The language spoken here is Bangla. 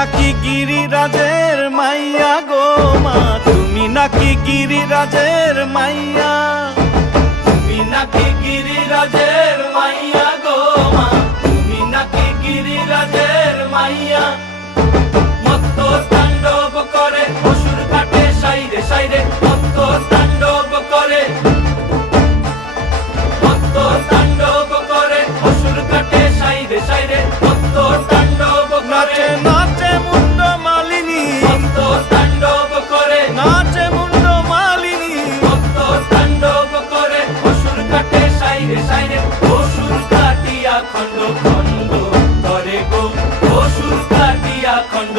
নাকি গিরিরাজের মাইয়া গো মা, তুমি নাকি গিরিরাজের মাইয়া, তুমি নাকি গিরিরাজের মাইয়া গো মা, তুমি নাকি গিরিরাজের মাইয়া। মত্ত তাণ্ডব করে অসুর কাটে সাইরে সাইরে, মত্ত তাণ্ডব করে, মত্ত তাণ্ডব করে অসুর কাটে সাইরে সাইরে, মত্ত তাণ্ডব করে। নাচে মুন্ড মালিনী, মত্ত তাণ্ডব করে, নাচে মুন্ড মালিনী, মত্ত তাণ্ডব করে অসুর কাটে সাইরে সাইরে, অসুর কাটিয়া খণ্ড খণ্ড করে গো, অসুর কাটিয়া খণ্ড